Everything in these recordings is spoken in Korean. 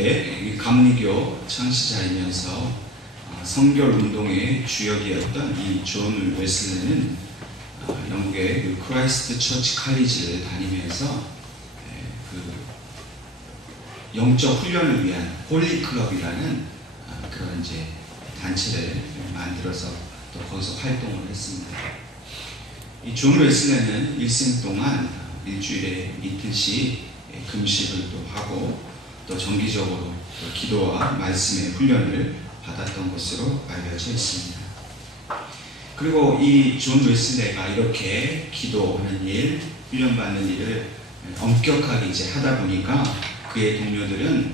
영국의 감리교 창시자이면서 성결 운동의 주역이었던 이 존 웨슬레는 영국의 그 크라이스트 처치 칼리지를 다니면서 그 영적 훈련을 위한 홀리 클럽이라는 그런 이제 단체를 만들어서 또 거기서 활동을 했습니다. 이 존 웨슬레는 일생 동안 일주일에 이틀씩 금식을 또 하고 또 정기적으로 또 기도와 말씀의 훈련을 받았던 것으로 알려져 있습니다. 그리고 이 존 웨슬레가 이렇게 기도하는 일, 훈련받는 일을 엄격하게 이제 하다 보니까 그의 동료들은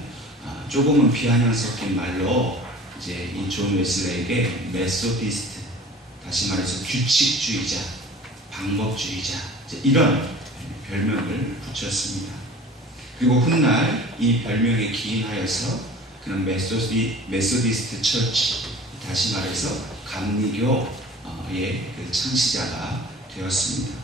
조금은 비아냥 섞인 말로 이제 이 존 웨슬레에게 메소디스트, 다시 말해서 규칙주의자, 방법주의자, 이런 별명을 붙였습니다. 그리고 훗날 이 별명에 기인하여서 그는 메소디스트 처치, 다시 말해서 감리교의 그 창시자가 되었습니다.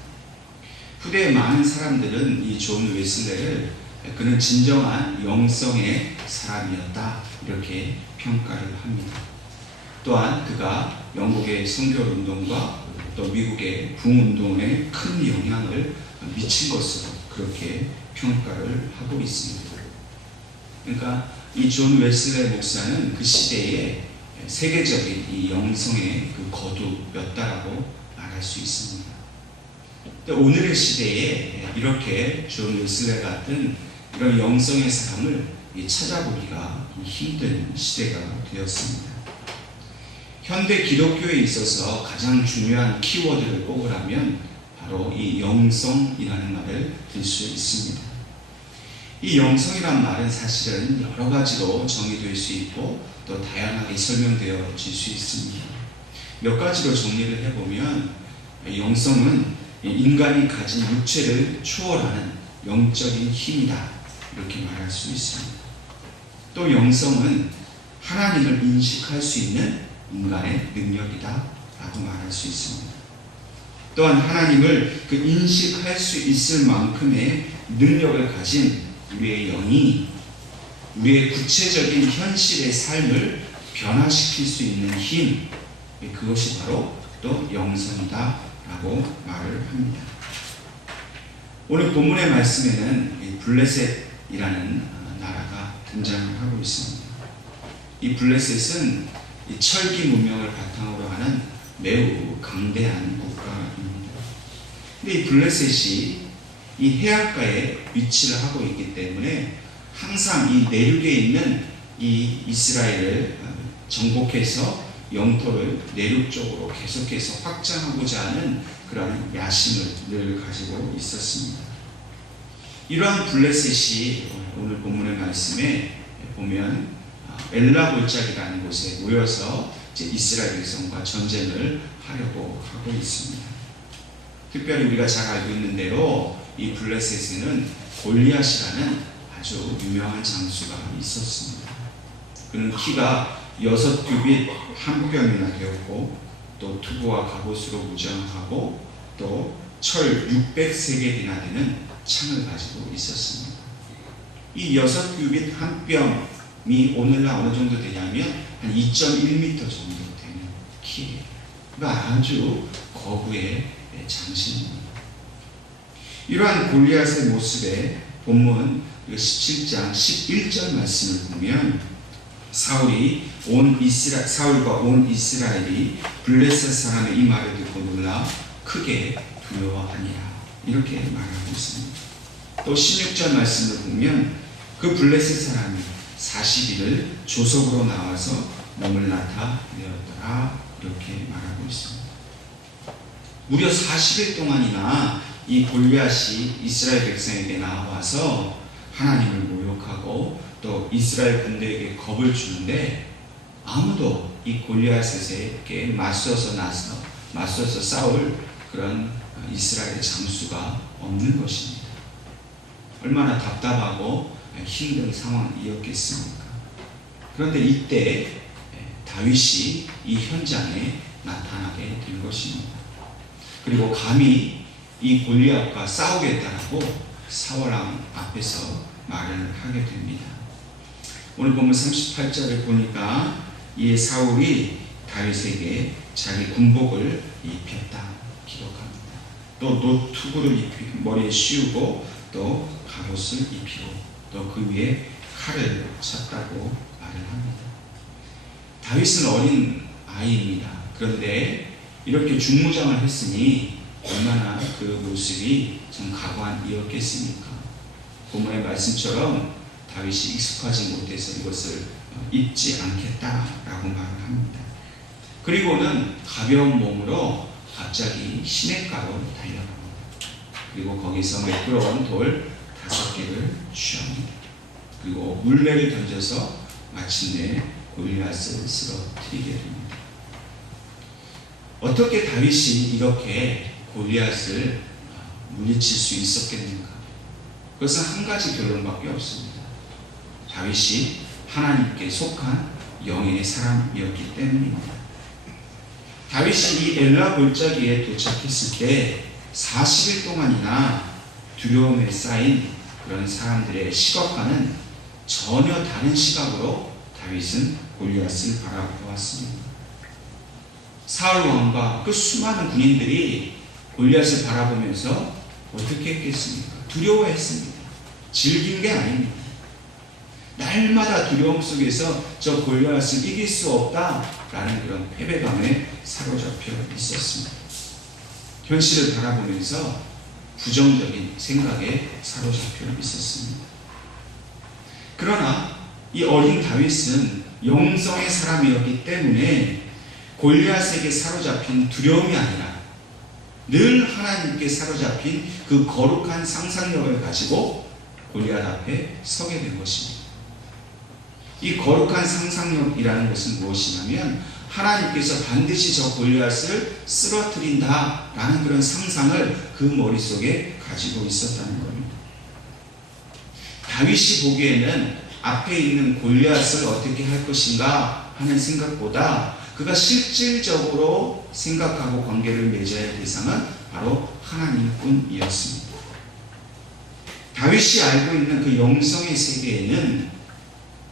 후대의 많은 사람들은 이 존 웨슬레를 그는 진정한 영성의 사람이었다 이렇게 평가를 합니다. 또한 그가 영국의 성결운동과 또 미국의 붕운동에 큰 영향을 미친 것으로 그렇게 평가를 하고 있습니다. 그러니까 이 존 웨슬레 목사는 그 시대에 세계적인 이 영성의 그 거두였다라고 말할 수 있습니다. 오늘의 시대에 이렇게 존 웨슬레 같은 이런 영성의 사람을 찾아보기가 힘든 시대가 되었습니다. 현대 기독교에 있어서 가장 중요한 키워드를 꼽으라면 바로 이 영성이라는 말을 들 수 있습니다. 이 영성이란 말은 사실은 여러 가지로 정의될 수 있고 또 다양하게 설명되어질 수 있습니다. 몇 가지로 정리를 해보면 영성은 인간이 가진 육체를 초월하는 영적인 힘이다 이렇게 말할 수 있습니다. 또 영성은 하나님을 인식할 수 있는 인간의 능력이다 라고 말할 수 있습니다. 또한 하나님을 그 인식할 수 있을 만큼의 능력을 가진 우리의 영이 우리의 구체적인 현실의 삶을 변화시킬 수 있는 힘, 그것이 바로 또 영성이다 라고 말을 합니다. 오늘 본문의 말씀에는 블레셋이라는 나라가 등장을 하고 있습니다. 이 블레셋은 이 철기 문명을 바탕으로 하는 매우 강대한 국가입니다. 근데 이 블레셋이 이 해안가에 위치를 하고 있기 때문에 항상 이 내륙에 있는 이 이스라엘을 정복해서 영토를 내륙 쪽으로 계속해서 확장하고자 하는 그런 야심을 늘 가지고 있었습니다. 이러한 블레셋이 오늘 본문의 말씀에 보면 엘라 골짜기라는 곳에 모여서 이제 이스라엘 백성과 전쟁을 하려고 하고 있습니다. 특별히 우리가 잘 알고 있는 대로 이 블레셋에는 골리앗이라는 아주 유명한 장수가 있었습니다. 그는 키가 6규빗 1뼘이나 되었고 또 투구와 갑옷으로 무장하고 또 철 600세겔이나 되는 창을 가지고 있었습니다. 이 6규빗 1뼘이 오늘날 어느 정도 되냐면 한 2.1m 정도 되는 키예요. 그러니까 아주 거구의 장신입니다. 이러한 골리앗의 모습에 본문 17장 11절 말씀을 보면 사울과 온 이스라엘이 블레셋 사람의 이 말을 듣고 놀라 크게 두려워하니라 이렇게 말하고 있습니다. 또 16절 말씀을 보면 그 블레셋 사람이 40일을 조석으로 나와서 몸을 나타내었더라 이렇게 말하고 있습니다. 무려 40일 동안이나 이 골리앗이 이스라엘 백성에게 나와서 하나님을 모욕하고 또 이스라엘 군대에게 겁을 주는데 아무도 이 골리앗에게 맞서서 싸울 그런 이스라엘의 장수가 없는 것입니다. 얼마나 답답하고 힘든 상황이었겠습니까? 그런데 이때 다윗이 이 현장에 나타나게 된 것입니다. 그리고 감히 이 골리앗과 싸우겠다라고 사울왕 앞에서 말을 하게 됩니다. 오늘 보면 38절을 보니까 이 사울이 다윗에게 자기 군복을 입혔다 기록합니다. 또 노투구를 입히고 머리에 씌우고 또 갑옷을 입히고 또 그 위에 칼을 찼다고 말을 합니다. 다윗은 어린 아이입니다. 그런데 이렇게 중무장을 했으니 얼마나 그 모습이 참 가관이었겠습니까? 본문의 말씀처럼 다윗이 익숙하지 못해서 이것을 입지 않겠다라고 말을 합니다. 그리고는 가벼운 몸으로 갑자기 시냇가로 달려갑니다. 그리고 거기서 매끄러운 돌 5개를 취합니다. 그리고 물매를 던져서 마침내 골리앗을 쓰러뜨리게 됩니다. 어떻게 다윗이 이렇게 골리앗을 물리칠 수 있었겠는가? 그것은 한 가지 결론밖에 없습니다. 다윗이 하나님께 속한 영의 사람이었기 때문입니다. 다윗이 이 엘라 골짜기에 도착했을 때 40일 동안이나 두려움에 쌓인 그런 사람들의 시각과는 전혀 다른 시각으로 다윗은 골리앗을 바라보았습니다. 사울 왕과 그 수많은 군인들이 골리앗을 바라보면서 어떻게 했겠습니까? 두려워했습니다. 즐긴 게 아닙니다. 날마다 두려움 속에서 저 골리앗을 이길 수 없다라는 그런 패배감에 사로잡혀 있었습니다. 현실을 바라보면서 부정적인 생각에 사로잡혀 있었습니다. 그러나 이 어린 다윗은 영성의 사람이었기 때문에 골리앗에게 사로잡힌 두려움이 아니라 늘 하나님께 사로잡힌 그 거룩한 상상력을 가지고 골리앗 앞에 서게 된 것입니다. 이 거룩한 상상력이라는 것은 무엇이냐면 하나님께서 반드시 저 골리앗을 쓰러뜨린다라는 그런 상상을 그 머릿속에 가지고 있었다는 겁니다. 다윗이 보기에는 앞에 있는 골리앗을 어떻게 할 것인가 하는 생각보다 그가 실질적으로 생각하고 관계를 맺어야 할 대상은 바로 하나님뿐이었습니다. 다윗이 알고 있는 그 영성의 세계에는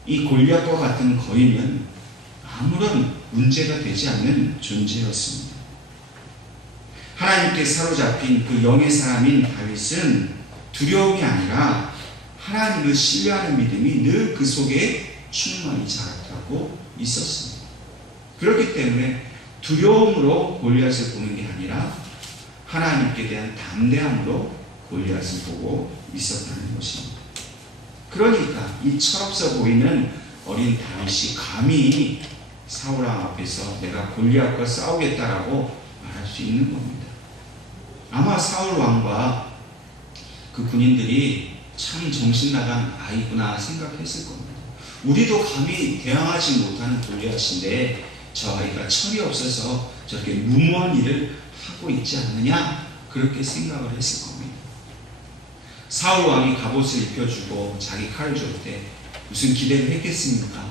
이 골리앗과 같은 거인은 아무런 문제가 되지 않는 존재였습니다. 하나님께 사로잡힌 그 영의 사람인 다윗은 두려움이 아니라 하나님을 신뢰하는 믿음이 늘 그 속에 충만히 자라고 있었습니다. 그렇기 때문에 두려움으로 골리앗을 보는 게 아니라 하나님께 대한 담대함으로 골리앗을 보고 있었다는 것입니다. 그러니까 이 철없어 보이는 어린 다윗이 감히 사울 왕 앞에서 내가 골리앗과 싸우겠다라고 말할 수 있는 겁니다. 아마 사울 왕과 그 군인들이 참 정신나간 아이구나 생각했을 겁니다. 우리도 감히 대항하지 못하는 골리앗인데 저 아이가 철이 없어서 저렇게 무모한 일을 하고 있지 않느냐 그렇게 생각을 했을 겁니다. 사울 왕이 갑옷을 입혀주고 자기 칼을 줄 때 무슨 기대를 했겠습니까?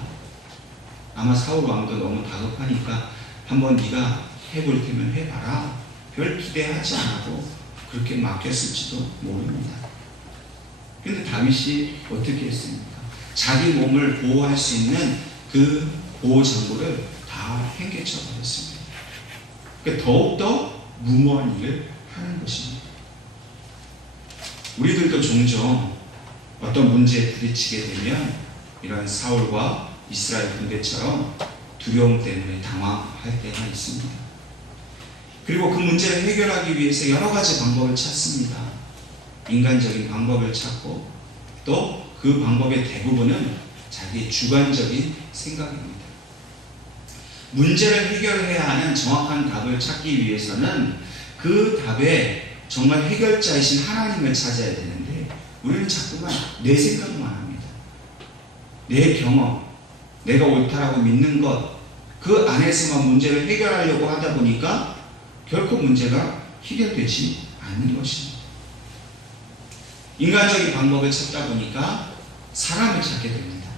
아마 사울 왕도 너무 다급하니까 한번 네가 해볼 테면 해봐라. 별 기대하지 않고 그렇게 맡겼을지도 모릅니다. 그런데 다윗이 어떻게 했습니까? 자기 몸을 보호할 수 있는 그 보호장구를 다 행개쳐 버렸습니다. 그러니까 더욱더 무모한 일을 하는 것입니다. 우리들도 종종 어떤 문제에 부딪히게 되면 이런 사울과 이스라엘 군대처럼 두려움 때문에 당황할 때가 있습니다. 그리고 그 문제를 해결하기 위해서 여러 가지 방법을 찾습니다. 인간적인 방법을 찾고 또 그 방법의 대부분은 자기의 주관적인 생각입니다. 문제를 해결해야 하는 정확한 답을 찾기 위해서는 그 답에 정말 해결자이신 하나님을 찾아야 되는데 우리는 자꾸만 내 생각만 합니다. 내 경험, 내가 옳다라고 믿는 것, 그 안에서만 문제를 해결하려고 하다 보니까 결코 문제가 해결되지 않는 것입니다. 인간적인 방법을 찾다 보니까 사람을 찾게 됩니다.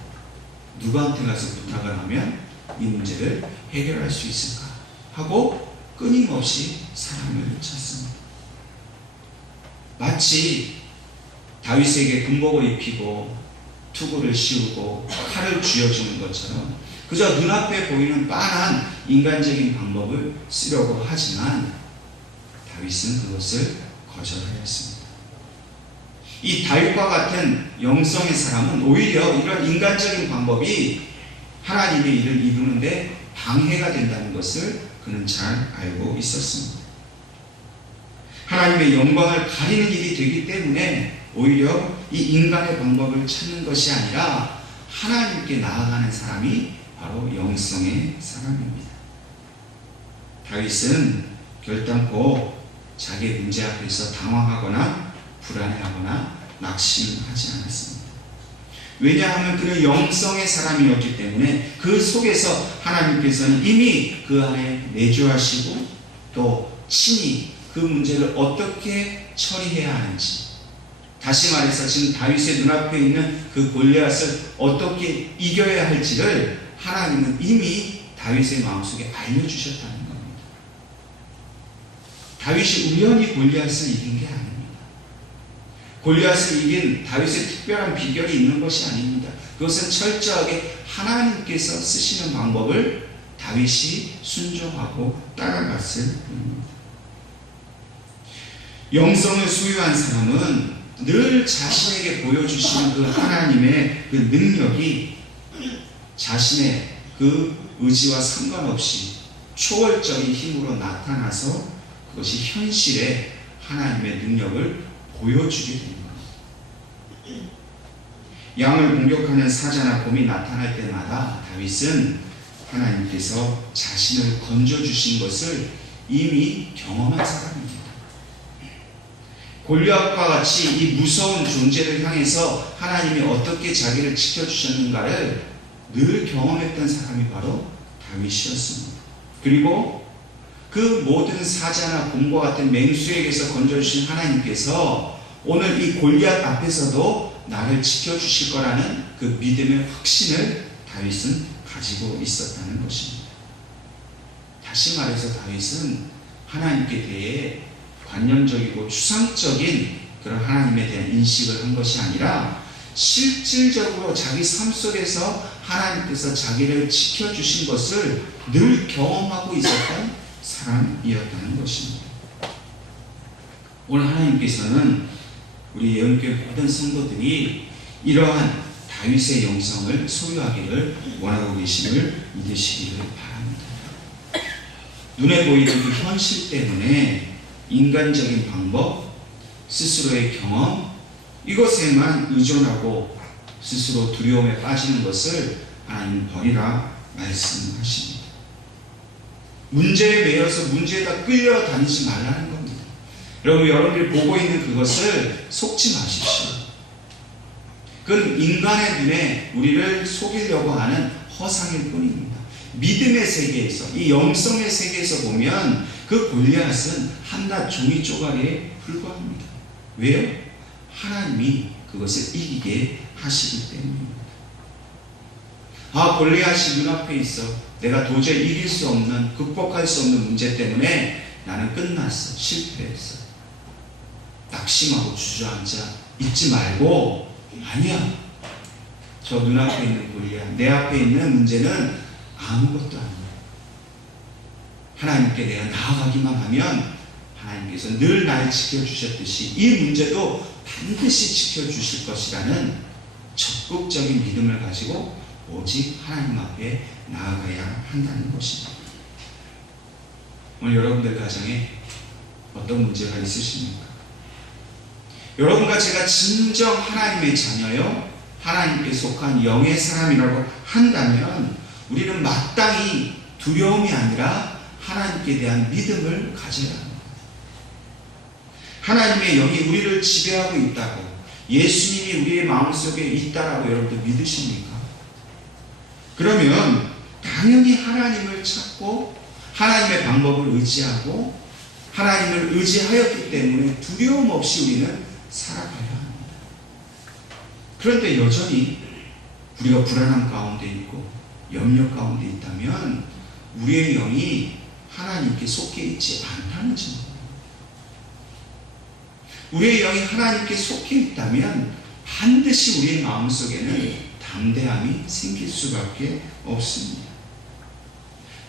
누구한테 가서 부탁을 하면 이 문제를 해결할 수 있을까 하고 끊임없이 사람을 찾습니다. 마치 다윗에게 군복을 입히고 투구를 씌우고 칼을 쥐어주는 것처럼 그저 눈앞에 보이는 빤한 인간적인 방법을 쓰려고 하지만 다윗은 그것을 거절하였습니다. 이 다윗과 같은 영성의 사람은 오히려 이런 인간적인 방법이 하나님의 일을 이루는데 방해가 된다는 것을 그는 잘 알고 있었습니다. 하나님의 영광을 가리는 일이 되기 때문에 오히려 이 인간의 방법을 찾는 것이 아니라 하나님께 나아가는 사람이 바로 영성의 사람입니다. 다윗은 결단코 자기의 문제 앞에서 당황하거나 불안해하거나 낙심하지 않았습니다. 왜냐하면 그는 영성의 사람이었기 때문에 그 속에서 하나님께서는 이미 그 안에 내주하시고 또 친히 그 문제를 어떻게 처리해야 하는지, 다시 말해서 지금 다윗의 눈앞에 있는 그 골리앗을 어떻게 이겨야 할지를 하나님은 이미 다윗의 마음속에 알려주셨다는 겁니다. 다윗이 우연히 골리앗을 이긴 게 아닙니다. 골리앗을 이긴 다윗의 특별한 비결이 있는 것이 아닙니다. 그것은 철저하게 하나님께서 쓰시는 방법을 다윗이 순종하고 따라갔을 뿐입니다. 영성을 소유한 사람은 늘 자신에게 보여주시는 그 하나님의 그 능력이 자신의 그 의지와 상관없이 초월적인 힘으로 나타나서 그것이 현실에 하나님의 능력을 보여주게 됩니다. 양을 공격하는 사자나 곰이 나타날 때마다 다윗은 하나님께서 자신을 건져주신 것을 이미 경험한 사람입니다. 골리앗과 같이 이 무서운 존재를 향해서 하나님이 어떻게 자기를 지켜주셨는가를 늘 경험했던 사람이 바로 다윗이었습니다. 그리고 그 모든 사자나 곰과 같은 맹수에게서 건져주신 하나님께서 오늘 이 골리앗 앞에서도 나를 지켜주실 거라는 그 믿음의 확신을 다윗은 가지고 있었다는 것입니다. 다시 말해서 다윗은 하나님께 대해 관념적이고 추상적인 그런 하나님에 대한 인식을 한 것이 아니라 실질적으로 자기 삶 속에서 하나님께서 자기를 지켜주신 것을 늘 경험하고 있었던 사람이었다는 것입니다. 오늘 하나님께서는 우리 예언교회 모든 성도들이 이러한 다윗의 영성을 소유하기를 원하고 계심을 믿으시기를 바랍니다. 눈에 보이는 그 현실 때문에 인간적인 방법, 스스로의 경험, 이것에만 의존하고 스스로 두려움에 빠지는 것을 하나님 버리라 말씀하십니다. 문제에 매여서 문제에다 끌려다니지 말라는 겁니다. 여러분, 여러분들이 보고 있는 그것을 속지 마십시오. 그건 인간의 눈에 우리를 속이려고 하는 허상일 뿐입니다. 믿음의 세계에서, 이 영성의 세계에서 보면 그 골리앗은 한낱 종이 쪼가리에 불과합니다. 왜요? 하나님이 그것을 이기게 하시기 때문입니다. 골리앗이 눈앞에 있어. 내가 도저히 이길 수 없는, 극복할 수 없는 문제 때문에 나는 끝났어. 실패했어. 낙심하고 주저앉아 있지 말고, 아니야. 저 눈앞에 있는 골리앗, 내 앞에 있는 문제는 아무것도 아니야. 하나님께 내가 나아가기만 하면 하나님께서 늘 날 지켜주셨듯이 이 문제도 반드시 지켜주실 것이라는 적극적인 믿음을 가지고 오직 하나님 앞에 나아가야 한다는 것입니다. 오늘 여러분들 가정에 어떤 문제가 있으십니까? 여러분과 제가 진정 하나님의 자녀요, 하나님께 속한 영의 사람이라고 한다면 우리는 마땅히 두려움이 아니라 하나님께 대한 믿음을 가져야 합니다. 하나님의 영이 우리를 지배하고 있다고, 예수님이 우리의 마음속에 있다라고 여러분들 믿으십니까? 그러면 당연히 하나님을 찾고 하나님의 방법을 의지하고 하나님을 의지하였기 때문에 두려움 없이 우리는 살아가야 합니다. 그런데 여전히 우리가 불안함 가운데 있고 염려 가운데 있다면 우리의 영이 하나님께 속해 있지 않다는 증거입니다. 우리의 영이 하나님께 속해 있다면 반드시 우리의 마음속에는 담대함이 생길 수밖에 없습니다.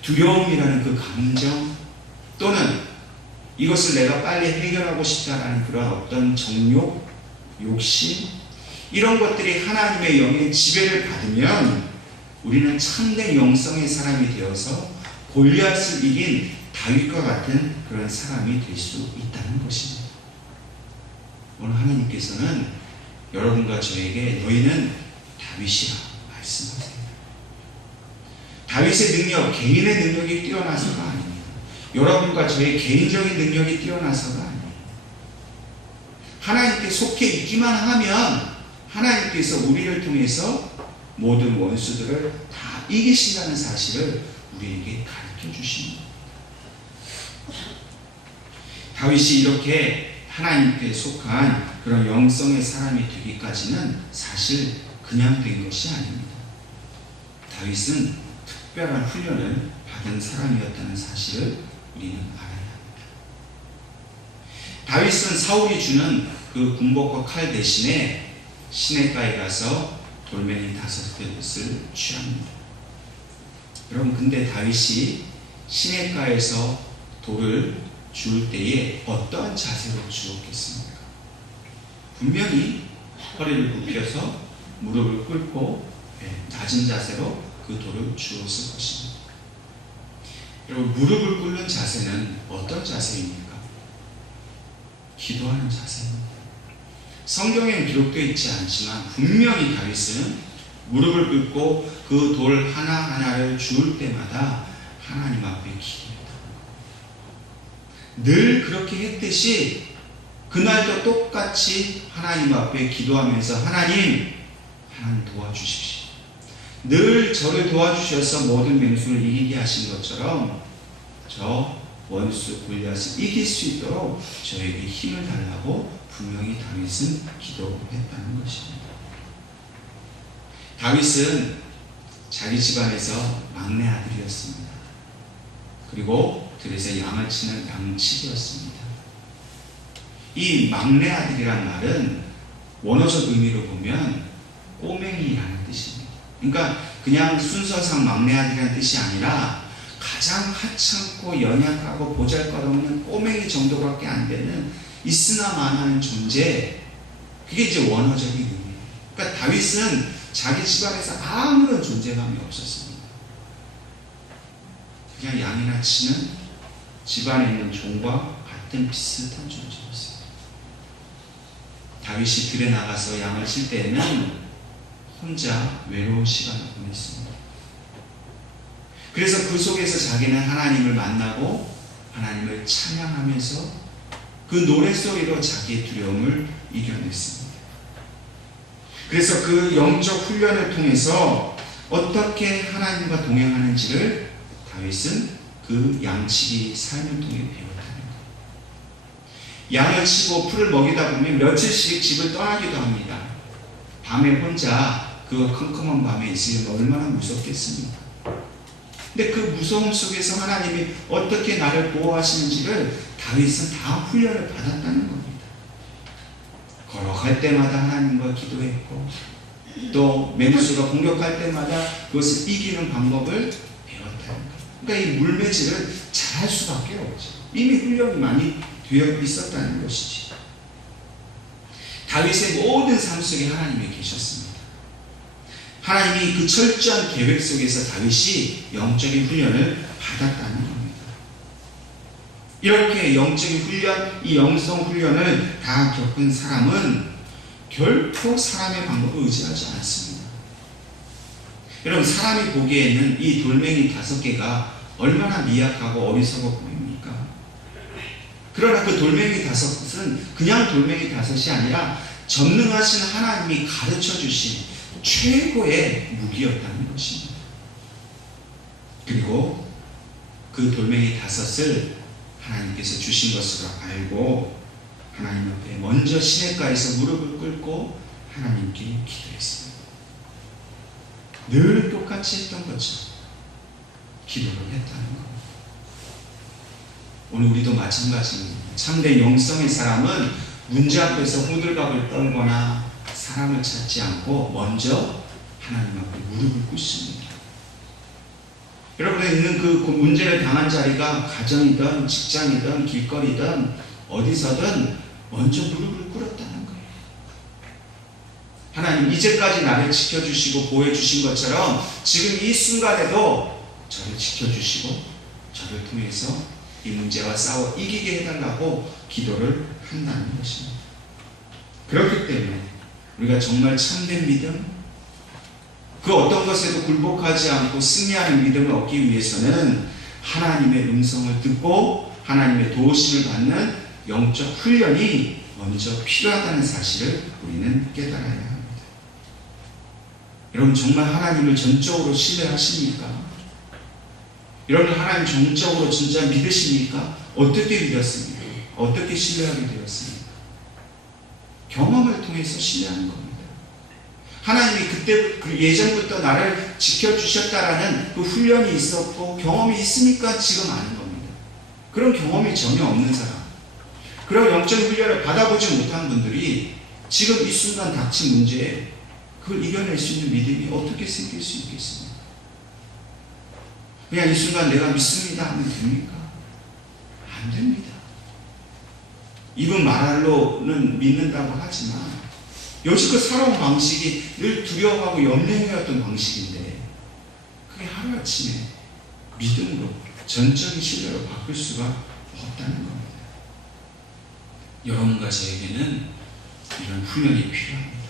두려움이라는 그 감정 또는 이것을 내가 빨리 해결하고 싶다라는 그런 어떤 정욕, 욕심 이런 것들이 하나님의 영의 지배를 받으면 우리는 참된 영성의 사람이 되어서 골리앗을 이긴 다윗과 같은 그런 사람이 될 수 있다는 것입니다. 오늘 하나님께서는 여러분과 저에게 너희는 다윗이라 말씀하세요. 다윗의 능력, 개인의 능력이 뛰어나서가 아닙니다. 여러분과 저의 개인적인 능력이 뛰어나서가 아닙니다. 하나님께 속해 있기만 하면 하나님께서 우리를 통해서 모든 원수들을 다 이기신다는 사실을 우리에게 가르쳐 주십니다. 다윗이 이렇게 하나님께 속한 그런 영성의 사람이 되기까지는 사실 그냥 된 것이 아닙니다. 다윗은 특별한 훈련을 받은 사람이었다는 사실을 우리는 알아야 합니다. 다윗은 사울이 주는 그 군복과 칼 대신에 시냇가에 가서 돌멩이 5개를 취합니다. 여러분, 근데 다윗이 시냇가에서 돌을 주울 때에 어떠한 자세로 주었겠습니까? 분명히 허리를 굽혀서 무릎을 꿇고 낮은 자세로 그 돌을 주었을 것입니다. 여러분, 무릎을 꿇는 자세는 어떤 자세입니까? 기도하는 자세입니다. 성경에는 기록되어 있지 않지만 분명히 다윗은 무릎을 꿇고 그 돌 하나하나를 주울 때마다 하나님 앞에 기도했다. 늘 그렇게 했듯이 그날도 똑같이 하나님 앞에 기도하면서 하나님 도와주십시오. 늘 저를 도와주셔서 모든 맹수를 이기게 하신 것처럼 저 원수 골리앗을 이길 수 있도록 저에게 힘을 달라고 분명히 다윗은 기도했다는 것입니다. 다윗은 자기 집안에서 막내 아들이었습니다. 그리고 들에서 양을 치는 양치기였습니다. 이 막내 아들이란 말은 원어적 의미로 보면 꼬맹이라는 뜻입니다. 그러니까 그냥 순서상 막내 아들이라는 뜻이 아니라 가장 하찮고 연약하고 보잘것없는 꼬맹이 정도밖에 안 되는 있으나 마나한 존재, 그게 이제 원어적인 의미예요. 그러니까 다윗은 자기 집안에서 아무런 존재감이 없었습니다. 그냥 양이나 치는 집안에 있는 종과 같은 비슷한 존재였어요. 다윗이 들에 나가서 양을 칠 때에는 혼자 외로운 시간을 보냈습니다. 그래서 그 속에서 자기는 하나님을 만나고 하나님을 찬양하면서 그 노랫소리로 자기의 두려움을 이겨냈습니다. 그래서 그 영적 훈련을 통해서 어떻게 하나님과 동행하는지를 다윗은 그 양치기 삶을 통해 배웠다는 거예요. 양을 치고 풀을 먹이다 보면 며칠씩 집을 떠나기도 합니다. 밤에 혼자 그 컴컴한 밤에 있으면 얼마나 무섭겠습니까? 근데 그 무서움 속에서 하나님이 어떻게 나를 보호하시는지를 다윗은 다 훈련을 받았다는 겁니다. 걸어갈 때마다 하나님과 기도했고 또 맹수가 공격할 때마다 그것을 이기는 방법을 배웠다는 거예요. 그러니까 이 물매질을 잘할 수밖에 없죠. 이미 훈련이 많이 되어 있었다는 것이지. 다윗의 모든 삶 속에 하나님이 계셨습니다. 하나님이 그 철저한 계획 속에서 다윗이 영적인 훈련을 받았다는 겁니다. 이렇게 영적인 훈련, 이 영성 훈련을 다 겪은 사람은 결코 사람의 방법을 의지하지 않습니다. 여러분, 사람이 보기에는 이 돌멩이 5개가 얼마나 미약하고 어리석어 보입니까? 그러나 그 돌멩이 5은 그냥 돌멩이 5이 아니라 전능하신 하나님이 가르쳐 주신 최고의 무기였다는 것입니다. 그리고 그 돌멩이 5을 하나님께서 주신 것으로 알고 하나님 앞에 먼저 시냇가에서 무릎을 꿇고 하나님께 기도했습니다. 늘 똑같이 했던 것처럼 기도를 했다는 겁니다. 오늘 우리도 마찬가지입니다. 참된 영성의 사람은 문제 앞에서 호들갑을 떨거나 사람을 찾지 않고 먼저 하나님 앞에 무릎을 꿇습니다. 여러분의 있는 그 문제를 당한 자리가 가정이든 직장이든 길거리든 어디서든 먼저 무릎을 꿇었다는 거예요. 하나님, 이제까지 나를 지켜주시고 보호해주신 것처럼 지금 이 순간에도 저를 지켜주시고 저를 통해서 이 문제와 싸워 이기게 해달라고 기도를 한다는 것입니다. 그렇기 때문에 우리가 정말 참된 믿음, 그 어떤 것에도 굴복하지 않고 승리하는 믿음을 얻기 위해서는 하나님의 음성을 듣고 하나님의 도우심을 받는 영적 훈련이 먼저 필요하다는 사실을 우리는 깨달아야 합니다. 여러분, 정말 하나님을 전적으로 신뢰하십니까? 여러분, 하나님 정적으로 진짜 믿으십니까? 어떻게 믿었습니까? 어떻게 신뢰하게 되었습니까? 경험을 통해서 신뢰하는 겁니다. 하나님이 그때 예전부터 나를 지켜주셨다라는 그 훈련이 있었고 경험이 있으니까 지금 아는 겁니다. 그런 경험이 전혀 없는 사람, 그런 영적 훈련을 받아보지 못한 분들이 지금 이 순간 닥친 문제에 그걸 이겨낼 수 있는 믿음이 어떻게 생길 수 있겠습니까? 그냥 이 순간 내가 믿습니다 하면 됩니까? 안 됩니다. 입은 말로는 믿는다고 하지만 여지껏 살아온 방식이 늘 두려워하고 염려해왔던 방식인데 그게 하루아침에 믿음으로 전적인 신뢰로 바꿀 수가 없다는 겁니다. 여러분과 저에게는 이런 훈련이 필요합니다.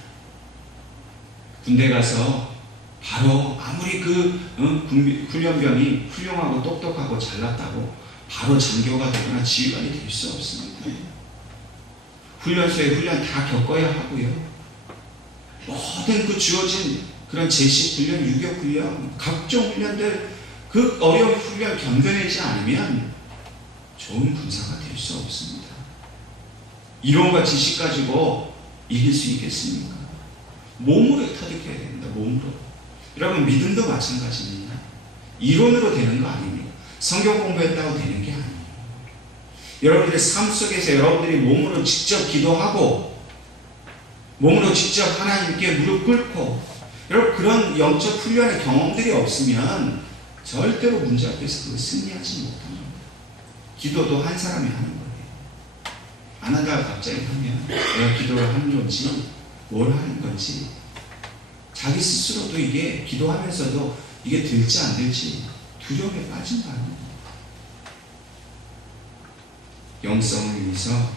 군대 가서 바로 아무리 훈련병이 훌륭하고 똑똑하고 잘났다고 바로 장교가 되거나 지휘관이 될 수 없습니다. 훈련소에 훈련 다 겪어야 하고요. 모든 그 주어진 그런 제식 훈련, 유격 훈련, 각종 훈련들, 그 어려운 훈련 견뎌내지 않으면 좋은 군사가 될 수 없습니다. 이론과 지식 가지고 이길 수 있겠습니까? 몸으로 터득해야 됩니다. 몸으로. 여러분, 믿음도 마찬가지입니다. 이론으로 되는 거 아닙니다. 성경 공부했다고 되는 게 아니에요. 여러분들의 삶 속에서 여러분들이 몸으로 직접 기도하고 몸으로 직접 하나님께 무릎 꿇고 여러분 그런 영적 훈련의 경험들이 없으면 절대로 문제 앞에서 그걸 승리하지 못합니다. 기도도 한 사람이 하는 거예요. 안 하다가 갑자기 하면 내가 기도를 하는 건지 뭘 하는 건지 자기 스스로도 이게 기도하면서도 이게 될지 안 될지 두려움에 빠진 거 아닙니다. 영성을 위해서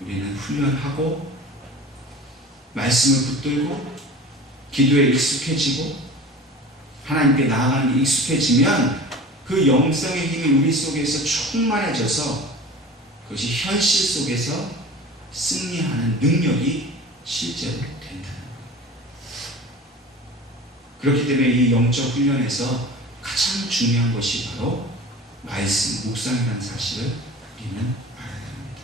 우리는 훈련하고 말씀을 붙들고 기도에 익숙해지고 하나님께 나아가는 게 익숙해지면 그 영성의 힘이 우리 속에서 충만해져서 그것이 현실 속에서 승리하는 능력이 실제로 된다는 거예요. 그렇기 때문에 이 영적 훈련에서 가장 중요한 것이 바로 말씀, 묵상이라는 사실을 우리는 알아야 합니다.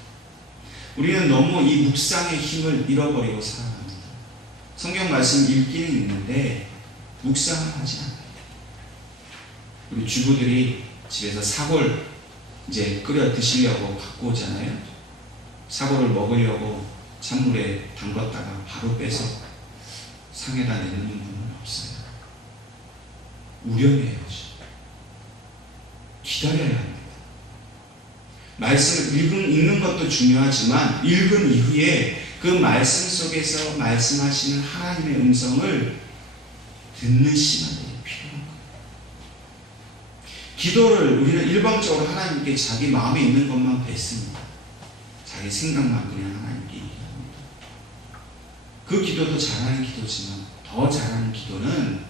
우리는 너무 이 묵상의 힘을 잃어버리고 살아갑니다. 성경 말씀 읽기는 있는데 묵상을 하지 않아요. 우리 주부들이 집에서 사골 이제 끓여 드시려고 갖고 오잖아요. 사골을 먹으려고 찬물에 담갔다가 바로 빼서 상에다 내놓는 분은 없어요. 우려내야죠. 기다려야 합니다. 말씀을 읽는 것도 중요하지만 읽은 이후에 그 말씀 속에서 말씀하시는 하나님의 음성을 듣는 시간들이 필요한 거예요. 기도를 우리는 일방적으로 하나님께 자기 마음에 있는 것만 뱉습니다. 자기 생각만 그냥 하나님께 얘기합니다. 그 기도도 잘하는 기도지만 더 잘하는 기도는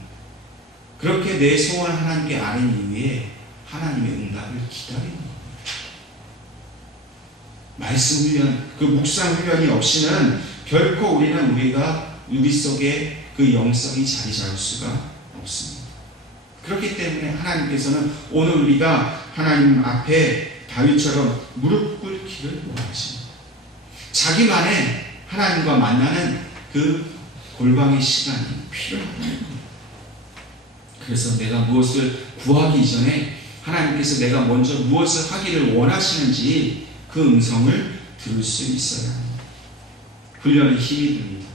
그렇게 내 소원을 하나님께 아는 이후에 하나님의 응답을 기다리는 거예요. 말씀 훈련, 그 묵상 훈련이 없이는 결코 우리 속에 그 영성이 자리 잡을 수가 없습니다. 그렇기 때문에 하나님께서는 오늘 우리가 하나님 앞에 다윗처럼 무릎 꿇기를 원하십니다. 자기만의 하나님과 만나는 그 골방의 시간이 필요하다는 거예요. 그래서 내가 무엇을 구하기 이전에 하나님께서 내가 먼저 무엇을 하기를 원하시는지 그 음성을 들을 수 있어야 합니다. 훈련은 힘이 듭니다.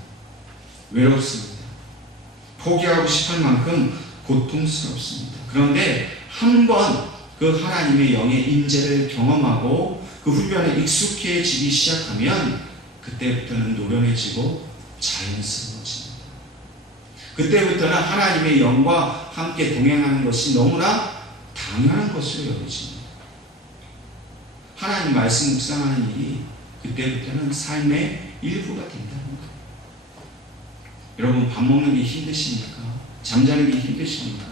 외롭습니다. 포기하고 싶을 만큼 고통스럽습니다. 그런데 한번 그 하나님의 영의 임재를 경험하고 그 훈련에 익숙해지기 시작하면 그때부터는 노련해지고 자연스러워집니다. 그때부터는 하나님의 영과 함께 동행하는 것이 너무나 당연한 것으로 여겨집니다. 하나님 말씀 묵상하는 일이 그때부터는 삶의 일부가 된다는 거예요. 여러분, 밥 먹는 게 힘드십니까? 잠자는 게 힘드십니까?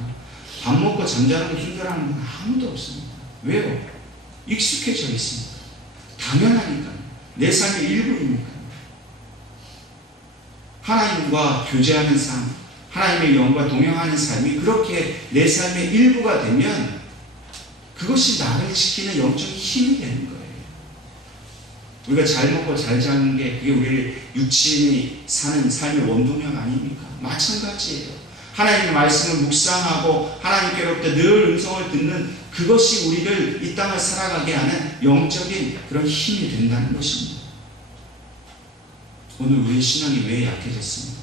밥 먹고 잠자는 거 힘들어하는 건 아무도 없습니다. 왜요? 익숙해져 있습니다. 당연하니까요. 내 삶의 일부이니까요. 하나님과 교제하는 삶, 하나님의 영과 동행하는 삶이 그렇게 내 삶의 일부가 되면 그것이 나를 지키는 영적인 힘이 되는 거예요. 우리가 잘 먹고 잘 자는 게 그게 우리 육신이 사는 삶의 원동력 아닙니까? 마찬가지예요. 하나님의 말씀을 묵상하고 하나님께로부터 늘 음성을 듣는 그것이 우리를 이 땅을 살아가게 하는 영적인 그런 힘이 된다는 것입니다. 오늘 우리의 신앙이 왜 약해졌습니까?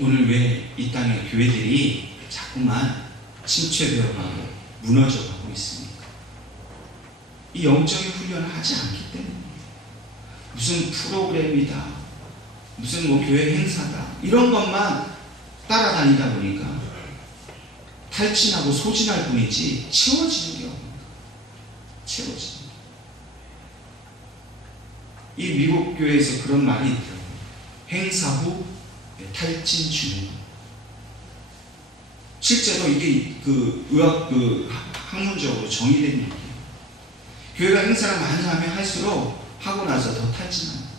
오늘 왜 이 땅의 교회들이 자꾸만 침체되어가고 무너져가고 있습니까? 이 영적인 훈련을 하지 않기 때문이에요. 무슨 프로그램이다, 무슨 교회 행사다, 이런 것만 따라다니다 보니까 탈진하고 소진할 뿐이지 채워지는 게 없는 거예요. 채워지는 게. 이 미국 교회에서 그런 말이 있더라고요. 행사 후 탈진 중인. 실제로 이게 의학 학문적으로 정의된 얘기예요. 교회가 행사를 많이 하면 할수록 하고 나서 더 탈진합니다.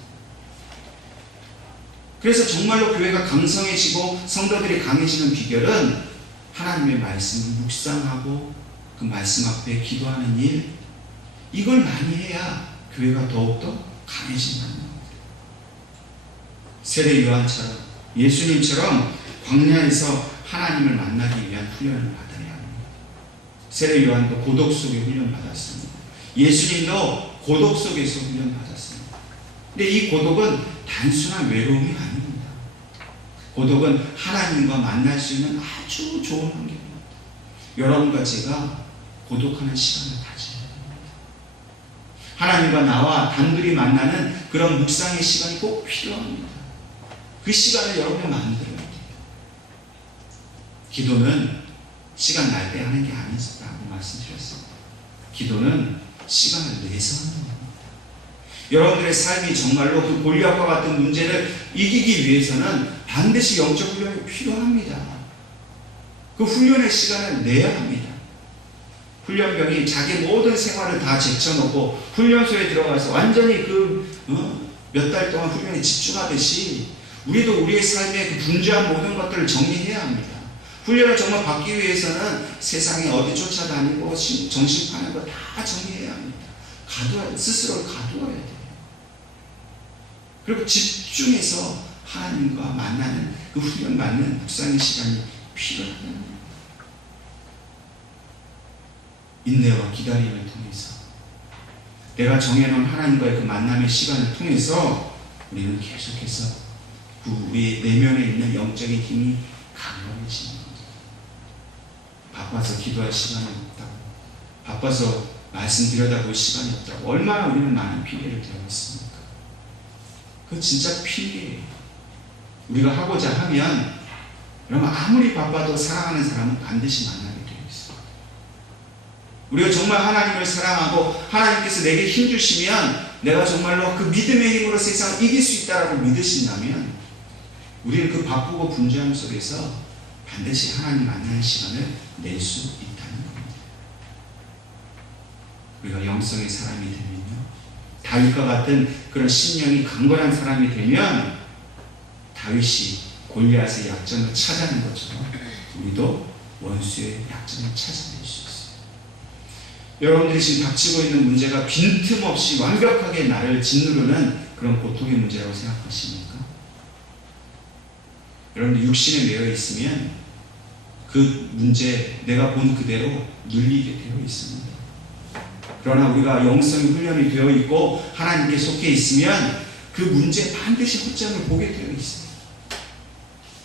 그래서 정말로 교회가 강성해지고 성도들이 강해지는 비결은 하나님의 말씀을 묵상하고 그 말씀 앞에 기도하는 일, 이걸 많이 해야 교회가 더욱더 강해진다는 겁니다. 세례 요한처럼, 예수님처럼 광야에서 하나님을 만나기 위한 훈련을 받아야 합니다. 세례 요한도 고독 속에 훈련받았습니다. 예수님도 고독 속에서 훈련받았습니다. 근데 이 고독은 단순한 외로움이 아닙니다. 고독은 하나님과 만날 수 있는 아주 좋은 환경입니다. 여러분과 제가 고독하는 시간을 가져야 합니다. 하나님과 나와 단둘이 만나는 그런 묵상의 시간이 꼭 필요합니다. 그 시간을 여러분이 만들어야 돼요. 기도는 시간 날 때 하는 게 아니라고 말씀드렸습니다. 기도는 시간을 내서 하는 겁니다. 여러분들의 삶이 정말로 그 골리앗과 같은 문제를 이기기 위해서는 반드시 영적 훈련이 필요합니다. 그 훈련의 시간을 내야 합니다. 훈련병이 자기 모든 생활을 다 제쳐놓고 훈련소에 들어가서 완전히 몇 달 동안 훈련에 집중하듯이 우리도 우리의 삶의 그 분주한 모든 것들을 정리해야 합니다. 훈련을 정말 받기 위해서는 세상에 어디 쫓아다니고 정신 파는 거 다 정리해야 합니다. 스스로를 가두어야 돼요. 그리고 집중해서 하나님과 만나는 그 훈련 받는 묵상의 시간이 필요하다는 거예요. 인내와 기다림을 통해서 내가 정해놓은 하나님과의 그 만남의 시간을 통해서 우리는 계속해서 그 우리 내면에 있는 영적인 힘이 강건해지는 겁니다. 바빠서 기도할 시간이 없다고, 바빠서 말씀 드려다볼 시간이 없다고 얼마나 우리는 많은 핑계를 대고 있습니까? 그건 진짜 핑계예요. 우리가 하고자 하면 여러분 아무리 바빠도 사랑하는 사람은 반드시 만나게 되어 있어요. 우리가 정말 하나님을 사랑하고 하나님께서 내게 힘 주시면 내가 정말로 그 믿음의 힘으로 세상을 이길 수 있다라고 믿으신다면 우리는 그 바쁘고 분주함 속에서 반드시 하나님 만나는 시간을 낼 수 있다는 겁니다. 우리가 영성의 사람이 되면요, 다윗과 같은 그런 심령이 강건한 사람이 되면 다윗이 골리앗의 약점을 찾아낸 것처럼 우리도 원수의 약점을 찾아낼 수 있어요. 여러분들이 지금 닥치고 있는 문제가 빈틈없이 완벽하게 나를 짓누르는 그런 고통의 문제라고 생각하십니까? 여러분들 육신에 매여 있으면 그 문제 내가 본 그대로 눌리게 되어 있습니다. 그러나 우리가 영성의 훈련이 되어 있고 하나님께 속해 있으면 그 문제에 반드시 허점을 보게 되어 있어요.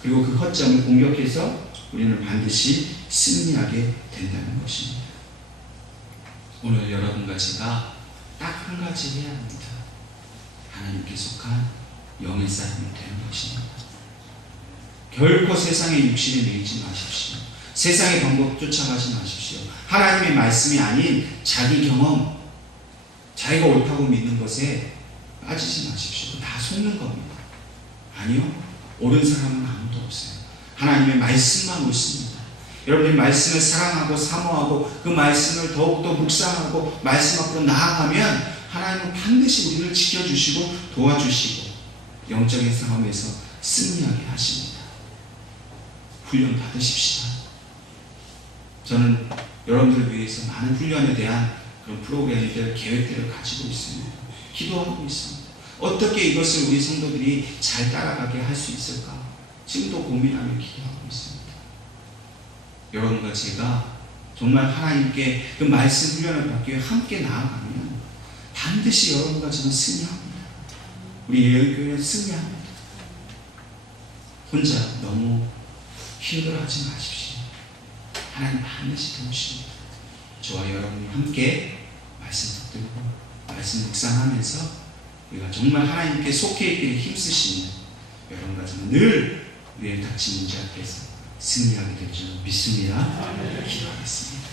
그리고 그 허점을 공격해서 우리는 반드시 승리하게 된다는 것입니다. 오늘 여러분과 제가 딱 한 가지 해야 합니다. 하나님께 속한 영의 사람이 되는 것입니다. 결코 세상의 육신에 매이지 마십시오. 세상의 방법 쫓아가지 마십시오. 하나님의 말씀이 아닌 자기 경험, 자기가 옳다고 믿는 것에 빠지지 마십시오. 다 속는 겁니다. 아니요, 옳은 사람은 아무도 없어요. 하나님의 말씀만 옳습니다. 여러분이 말씀을 사랑하고 사모하고 그 말씀을 더욱더 묵상하고 말씀 앞으로 나아가면 하나님은 반드시 우리를 지켜주시고 도와주시고 영적인 싸움에서 승리하게 하십니다. 훈련 받으십시다. 저는 여러분들을 위해서 많은 훈련에 대한 그런 프로그램들, 계획들을 가지고 있습니다. 기도하고 있습니다. 어떻게 이것을 우리 성도들이 잘 따라가게 할 수 있을까? 지금도 고민하며 기도하고 있습니다. 여러분과 제가 정말 하나님께 그 말씀 훈련을 받기 위해 함께 나아가면 반드시 여러분과 저는 승리합니다. 우리 예언교회는 승리합니다. 혼자 너무 힘들어하지 마십시오. 하나님 반드시 도우십니다. 저와 여러분이 함께 말씀 붙들고 말씀 묵상하면서 우리가 정말 하나님께 속해 있기를 힘쓰시는 여러분과 저는 늘 우리의 닥친 문제 앞에서 승리하게 될 줄 믿습니다. 기도하겠습니다.